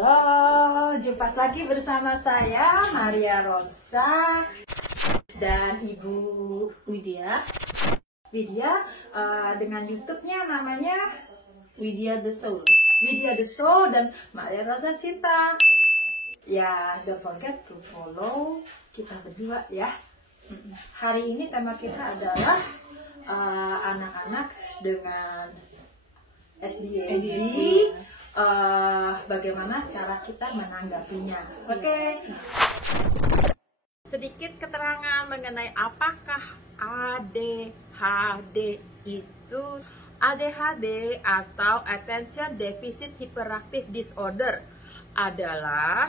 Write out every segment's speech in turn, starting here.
Halo, jumpa lagi bersama saya Maria Rosa dan Ibu Widya. Dengan YouTube-nya namanya Widya The Soul. Widya The Soul dan Maria Rosa Sinta. Ya, don't forget to follow kita berdua ya. Hari ini tema kita adalah anak-anak dengan ADHD. Bagaimana cara kita menanggapinya. Oke. Sedikit keterangan mengenai apakah ADHD itu. ADHD atau Attention Deficit Hyperactive Disorder adalah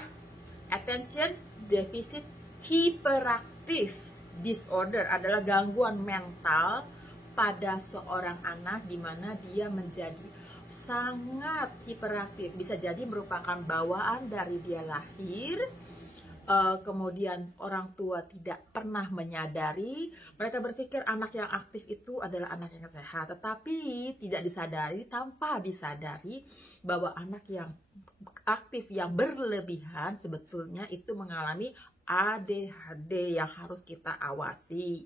Attention Deficit Hyperactive Disorder adalah gangguan mental pada seorang anak di mana dia menjadi sangat hiperaktif. Bisa jadi merupakan bawaan dari dia lahir, kemudian orang tua tidak pernah menyadari. Mereka berpikir anak yang aktif itu adalah anak yang sehat, tetapi tidak disadari, tanpa disadari bahwa anak yang aktif yang berlebihan sebetulnya itu mengalami ADHD yang harus kita awasi.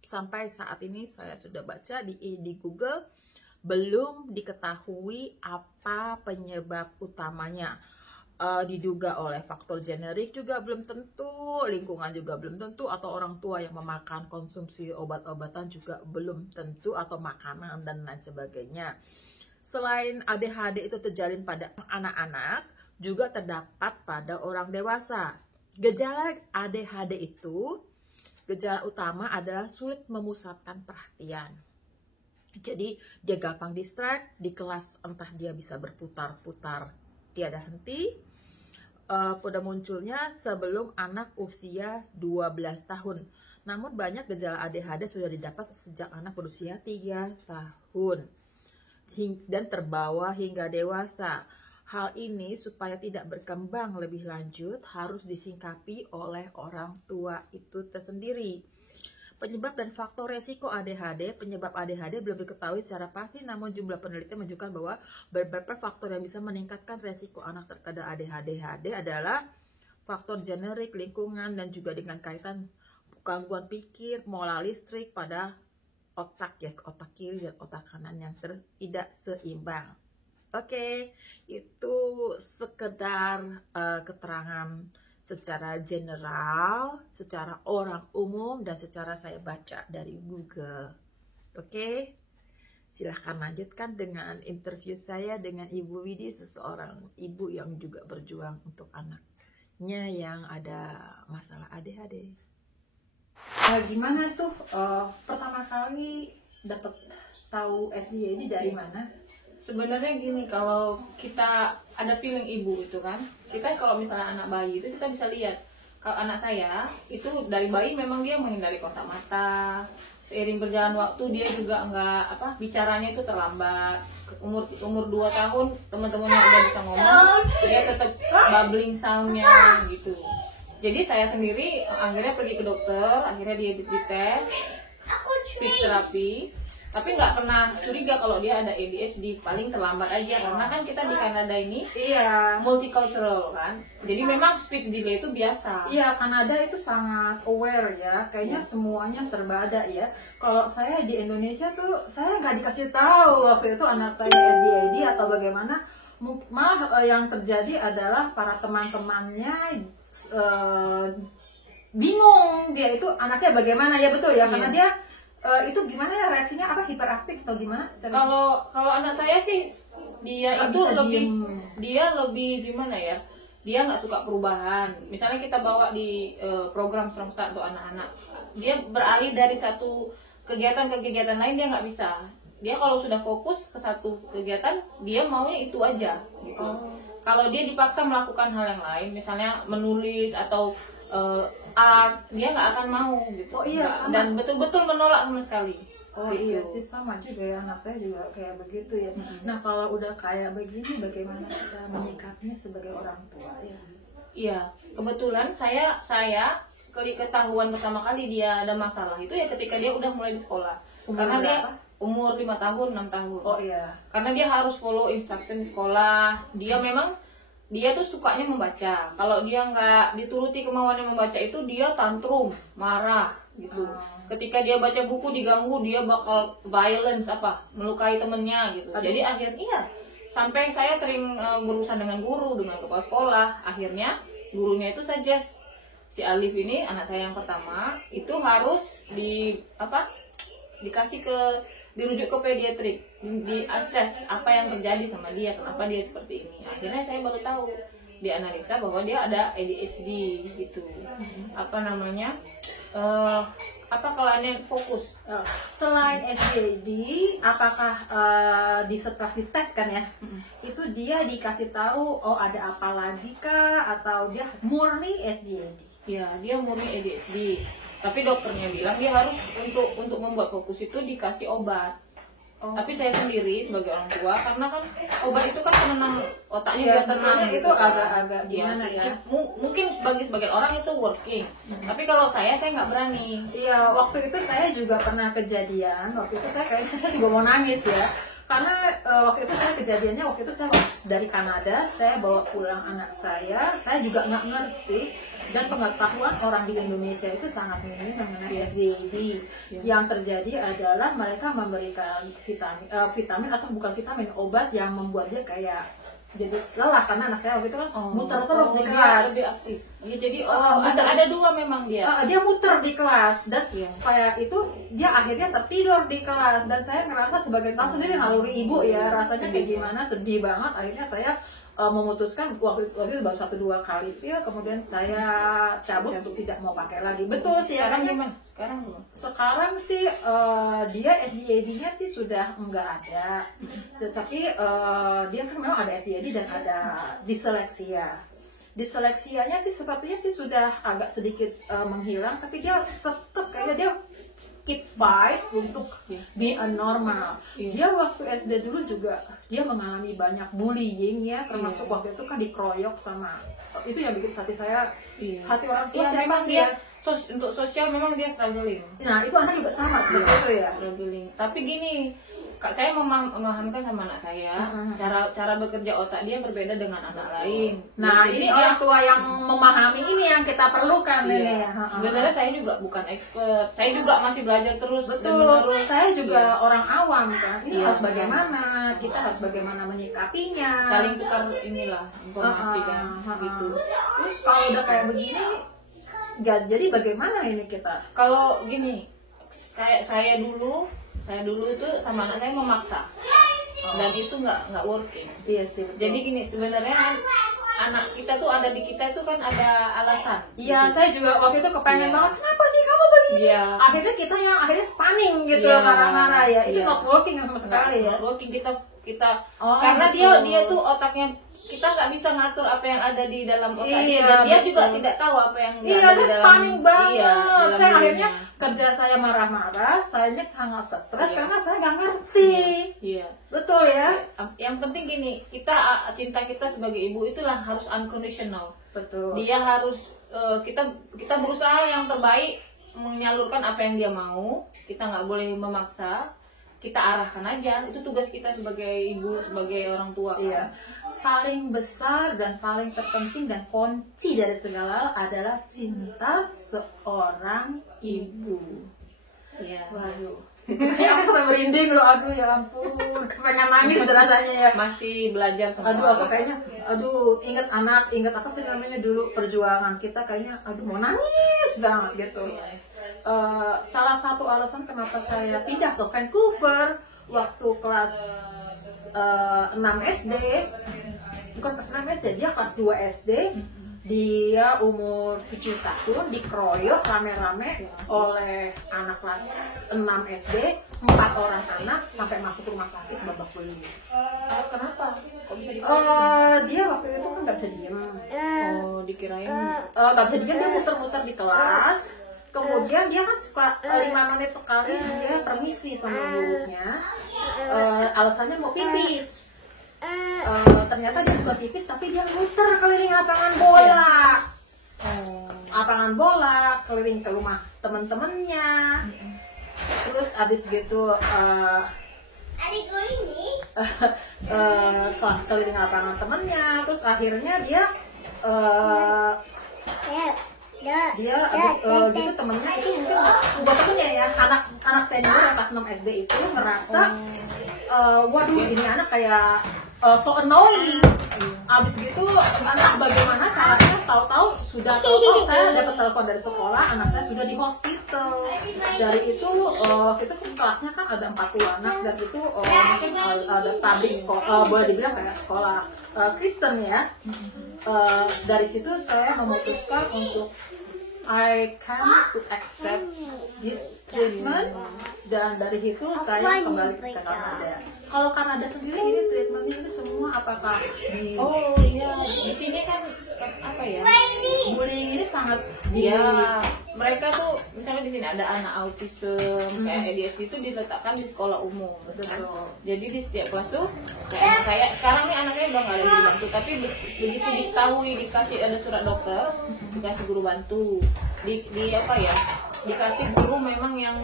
Sampai saat ini saya sudah baca di Google, belum diketahui apa penyebab utamanya. Diduga oleh faktor generik juga belum tentu, lingkungan juga belum tentu, atau orang tua yang memakan konsumsi obat-obatan juga belum tentu, atau makanan dan lain sebagainya. Selain ADHD itu terjalin pada anak-anak, juga terdapat pada orang dewasa. Gejala ADHD itu, gejala utama adalah sulit memusatkan perhatian. Jadi dia gampang distract di kelas, entah dia bisa berputar-putar tiada henti. Pada munculnya sebelum anak usia 12 tahun. Namun banyak gejala ADHD sudah didapat sejak anak berusia 3 tahun dan terbawa hingga dewasa. Hal ini supaya tidak berkembang lebih lanjut harus disingkapi oleh orang tua itu tersendiri. Penyebab dan faktor resiko ADHD. Penyebab ADHD belum diketahui secara pasti, namun jumlah penelitian menunjukkan bahwa beberapa faktor yang bisa meningkatkan resiko anak terkena ADHD adalah faktor generik, lingkungan, dan juga dengan kaitan gangguan pikir, mola listrik pada otak, ya, otak kiri dan otak kanan yang tidak seimbang. Oke, itu sekedar keterangan secara general, secara orang umum, dan secara saya baca dari Google. Oke, silahkan lanjutkan dengan interview saya dengan Ibu Widi, seseorang ibu yang juga berjuang untuk anaknya yang ada masalah ADHD. Gimana tuh pertama kali dapat tahu SDA ini dari mana? Sebenarnya gini, kalau kita ada feeling ibu itu kan, kita kalau misalnya anak bayi itu kita bisa lihat. Kalau anak saya itu dari bayi memang dia menghindari kontak mata. Seiring berjalan waktu dia juga bicaranya itu terlambat. Umur 2 tahun teman-temannya udah bisa ngomong, dia tetap bubbling soundnya gitu. Jadi saya sendiri akhirnya pergi ke dokter, akhirnya dia dites speech therapy. Tapi nggak pernah curiga kalau dia ada ADHD, paling terlambat aja karena kan kita di Kanada ini multicultural kan, jadi memang speech delay itu biasa. Iya, Kanada itu sangat aware ya, kayaknya semuanya serba ada ya. Kalau saya di Indonesia tuh saya nggak dikasih tahu waktu itu anak saya ADHD atau bagaimana. Malah yang terjadi adalah para teman-temannya bingung dia itu anaknya bagaimana ya, betul ya, karena dia itu gimana ya reaksinya, apa hiperaktif atau gimana? Kalau anak saya sih dia itu lebih gimana ya? Dia nggak suka perubahan. Misalnya kita bawa di program Strong Start untuk anak-anak, dia beralih dari satu kegiatan ke kegiatan lain dia nggak bisa. Dia kalau sudah fokus ke satu kegiatan dia maunya itu aja gitu. Kalau dia dipaksa melakukan hal yang lain, misalnya menulis atau art, dia nggak akan mau gitu. Dan betul-betul menolak sama sekali. Iya sih, sama juga ya, anak saya juga kayak begitu ya. Nah, kalau udah kayak begini bagaimana kita menyikapinya sebagai orang tua ya? Iya, kebetulan saya ketahuan pertama kali dia ada masalah itu ya ketika dia udah mulai di sekolah. Karena dia umur 5 tahun, 6 tahun. Oh iya. Karena dia harus follow instruction di sekolah. Dia memang dia tuh sukanya membaca. Kalau dia nggak dituruti kemauannya membaca itu, dia tantrum, marah gitu. Ketika dia baca buku diganggu, dia bakal violence, melukai temennya gitu. Jadi akhirnya sampai saya sering berurusan dengan guru, dengan kepala sekolah. Akhirnya gurunya itu suggest si Alif ini, anak saya yang pertama, itu harus dirujuk ke pediatrik, diakses apa yang terjadi sama dia, kenapa dia seperti ini. Akhirnya saya baru tahu, dianalisa bahwa dia ada ADHD gitu. Kelainan fokus. Selain ADHD, apakah setelah dites kan ya, itu dia dikasih tahu ada apa lagi kah, atau dia murni ADHD? Ya, dia murni ADHD. Tapi dokternya bilang dia harus untuk membuat fokus itu dikasih obat. Tapi saya sendiri sebagai orang tua, karena kan obat itu kan penenang otaknya, biar tenang itu gitu kan. agak gimana ya? Mungkin bagi sebagian orang itu working. Tapi kalau saya nggak berani. Iya, waktu itu saya juga pernah kejadian. Waktu itu saya juga mau nangis ya. Karena waktu itu kejadiannya saya dari Kanada, saya bawa pulang anak saya juga nggak ngerti, dan pengetahuan orang di Indonesia itu sangat minim mengenai ADHD. Yang terjadi adalah mereka memberikan vitamin atau bukan vitamin, obat yang membuat dia kayak jadi lelah, karena anak saya waktu itu kan muter terus di kelas. Ya, jadi ada dua memang dia. Dia muter di kelas, dan supaya itu dia akhirnya tertidur di kelas, dan saya ngerasa sebagai tahu sendiri naluri ibu ya, rasanya kayak gimana, sedih banget. Akhirnya saya memutuskan waktu itu baru 1-2 kali ya, kemudian saya cabut untuk tidak mau pakai lagi. Betul sih. Sekarang ya, gimana? Sekarang sih dia SDAD-nya sih sudah enggak ada, tetapi dia kan memang ada SDAD dan ada diseleksia. Diseleksianya sih sepertinya sih sudah agak sedikit menghilang, tapi dia tetap kayaknya dia keep fight untuk be a normal. Dia waktu SD dulu juga dia mengalami banyak bullying ya, termasuk waktu itu kan dikeroyok sama, itu yang bikin hati saya, hati orang tua saya memang dia untuk sosial memang dia struggling. Nah itu anak juga sama seperti itu ya. Struggling. Tapi gini, Kak, saya memahamkan sama anak saya, cara bekerja otak dia berbeda dengan anak lain. Nah, ini orang tua yang memahami ini yang kita perlukan ini ya. Sebenarnya saya juga bukan expert, saya juga masih belajar terus. Betul. Saya juga orang awam kan. Ini harus bagaimana, kita harus bagaimana menyikapinya. Saling tukar informasi kan, gitu. Terus kalau udah kayak begini, jadi bagaimana ini kita? Kalau gini, kayak saya dulu itu sama anak saya memaksa, dan itu nggak working. Iya sih. Betul. Jadi gini, sebenarnya kan anak kita tuh ada di kita itu kan ada alasan. Iya, gitu. saya juga waktu itu kepengen banget, kenapa sih kamu begini? Akhirnya kita yang spanning gitu, marah-marah ya. Itu not working sama sekali ya. Not working kita karena dia tuh otaknya, kita nggak bisa ngatur apa yang ada di dalam otaknya, dan dia juga tidak tahu apa yang ada di dalam. Dia spanning banget. Saya akhirnya kerja saya marah-marah, saya sangat stres karena saya nggak ngerti. Iya. Betul ya. Yang penting gini, cinta kita sebagai ibu itulah harus unconditional. Betul. Dia harus kita berusaha yang terbaik menyalurkan apa yang dia mau. Kita nggak boleh memaksa. Kita arahkan aja. Itu tugas kita sebagai ibu, sebagai orang tua. Iya. Paling besar dan paling terpenting dan kunci dari segala adalah cinta seorang ibu. Iya. Waduh. Ya aku sampai merinding loh, aduh ya ampun, kepengen nangis rasanya ya. Masih belajar sama. Aku kayaknya, ingat apa sih namanya dulu perjuangan kita, kayaknya mau nangis banget gitu. Salah satu alasan kenapa saya pindah ke Vancouver waktu kelas 6 SD, bukan kelas 6 SD, dia kelas 2 SD. Dia umur 7 tahun dikeroyok rame-rame oleh anak kelas 6 SD, 4 orang anak, sampai masuk rumah sakit babak belur. Kenapa? Kok bisa dia waktu itu kan nggak bisa diem. Dikirain nggak bisa diem, dia muter-muter di kelas. Kemudian dia kan suka 5 menit sekali dia permisi sama gurunya, alasannya mau pipis. Ternyata dia bukan pipis, tapi dia muter keliling lapangan bola. Lapangan bola, keliling ke rumah teman-temannya. Terus abis gitu keliling lapangan temennya, terus akhirnya dia abis gitu temennya itu mungkin buat temennya ya, anak senior yang kelas 6 SD itu merasa waduh ini anak kayak so annoying. Abis gitu entah bagaimana caranya, tahu-tahu saya dapat telepon dari sekolah, anak saya sudah di hospital. Dari itu kan kelasnya kan ada 40 anak, dan itu mungkin ada public sekolah, boleh dibilang kayak sekolah Kristen ya. Dari situ saya memutuskan untuk I can to accept this treatment, dan dari itu saya kembali ke Kanada. Kalau Kanada sendiri ini treatmentnya itu semua apakah di di sini kan apa ya, bullying ini sangat mereka tuh misalnya di sini ada anak autism kayak ADHD itu diletakkan di sekolah umum, betul. Jadi di setiap kelas tuh kayak saya sekarang nih anaknya udah nggak ada guru bantu, tapi begitu diketahui dikasih ada surat dokter, dikasih guru bantu, di apa ya, dikasih guru memang yang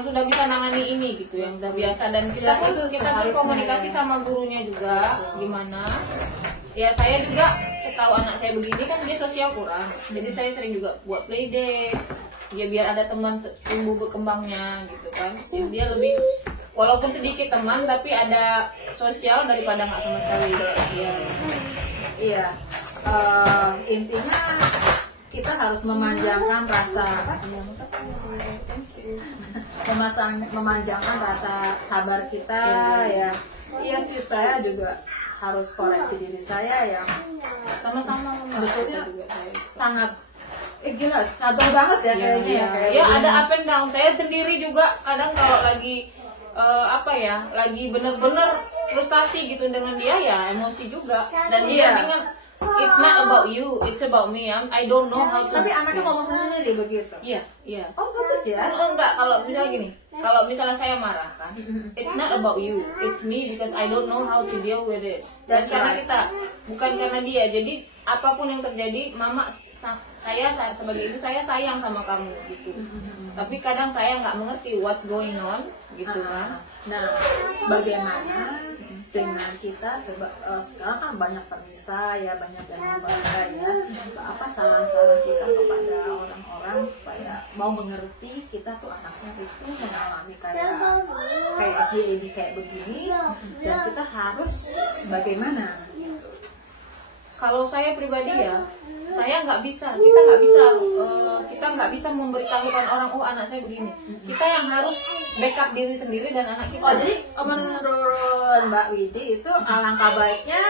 sudah bisa nangani ini gitu, yang udah biasa, dan kita berkomunikasi sama gurunya juga gimana. Ya saya juga setahu anak saya begini kan dia sosial kurang, jadi saya sering juga buat playdate ya biar ada teman tumbuh berkembangnya gitu kan. Jadi dia lebih walaupun sedikit teman tapi ada sosial daripada nggak sama sekali. Iya. Intinya kita harus memanjangkan memanjangkan rasa sabar kita ya. Iya sih, saya juga harus koreksi diri saya yang Sama-sama sebetulnya sangat gila, sadar banget ya kayaknya ya ada up and down. Saya sendiri juga kadang kalau lagi lagi bener-bener frustasi gitu dengan dia ya emosi juga, dan dia dengan it's not about you, it's about me. I don't know how to. Tapi anaknya ngomong sendiri begitu. Iya. Oh bagus ya. Enggak, kalau misalnya gini, kalau misalnya saya marah kan, it's not about you, it's me because I don't know how to deal with it. Dan karena kita bukan karena dia, jadi apapun yang terjadi, mama saya sebagai ibu saya sayang sama kamu gitu. Tapi kadang saya nggak mengerti what's going on gitu kan. Nah, bagaimana dengan kita sekarang kan banyak pemisah ya, banyak yang membaca ya. Apa saran-saran kita kepada orang-orang supaya mau mengerti kita tuh anaknya itu mengalami kayak SDAD kayak begini, dan kita harus bagaimana? Kalau saya pribadi ya, saya nggak bisa, kita nggak bisa memberitahukan orang anak saya begini. Kita yang harus backup diri sendiri dan anak kita. Jadi menurut Mbak Widi itu alangkah baiknya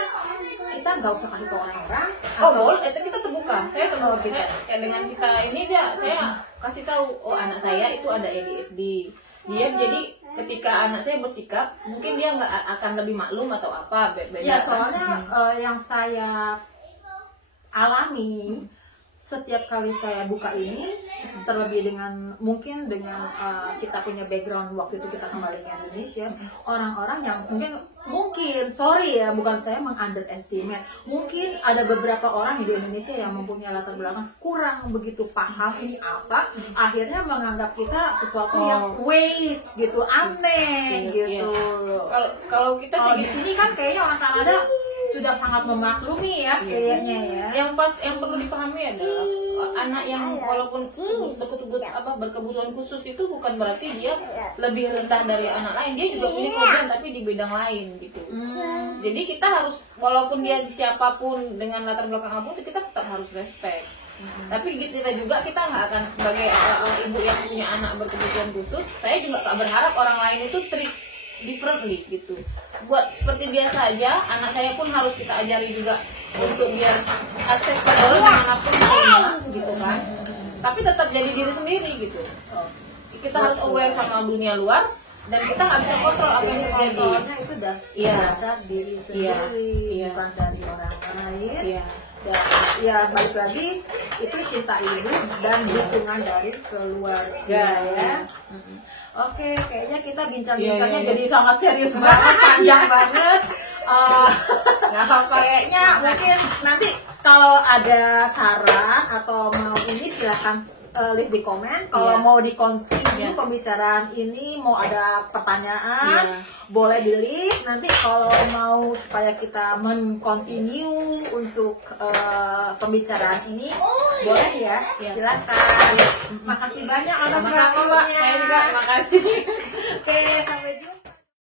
kita nggak usah kasih ke orang-orang. Boleh, kita terbuka. Saya terbuka. Dengan kita ini saya kasih tahu, anak saya itu ada ADHD. Dia jadi ketika anak saya bersikap, mungkin dia nggak akan lebih maklum atau apa. Ya soalnya yang saya alami setiap kali saya buka ini, terlebih dengan mungkin dengan kita punya background waktu itu kita kembali ke Indonesia, orang-orang yang mungkin sorry ya, bukan saya mengunderestimate, mungkin ada beberapa orang di Indonesia yang mempunyai latar belakang kurang begitu paham ini apa, akhirnya menganggap kita sesuatu yang weird gitu, aneh gitu. Kalau kita di sini kan kayaknya orang Kanada sudah sangat memaklumi ya kayaknya ya. Yang perlu dipahami adalah anak yang walaupun berkebutuhan khusus itu bukan berarti dia lebih rendah dari anak lain. Dia juga punya kelebihan tapi di bidang lain gitu. Jadi kita harus, walaupun dia siapapun dengan latar belakang apapun, kita tetap harus respect. Tapi kita nggak akan sebagai ibu yang punya anak berkebutuhan khusus, saya juga tak berharap orang lain itu treat differently gitu. Buat seperti biasa aja, anak saya pun harus kita ajari juga untuk biar acceptable dimanapun dia gitu kan. Tapi tetap jadi diri sendiri gitu. Kita harus aware sama dunia luar, dan kita nggak bisa kontrol apa yang terjadi. Kontrolnya itu dasar diri sendiri, bukan dari orang lain. Ya balik lagi itu cinta ibu dan dukungan dari keluarga ya. Oke, kayaknya kita bincang-bincangnya jadi sangat serius banget, panjang banget. Nggak apa-apa, kayaknya mungkin nanti kalau ada saran atau mau ini silahkan leave di komen. Kalau Iya. mau di continue Iya. pembicaraan ini, mau ada pertanyaan, Iya. boleh di leave. Nanti kalau mau supaya kita men-continue untuk pembicaraan ini, boleh ya. Iya. Silakan. Makasih banyak atas Sama-sama Mbak, waktunya. saya juga terima kasih. Oke, sampai jumpa.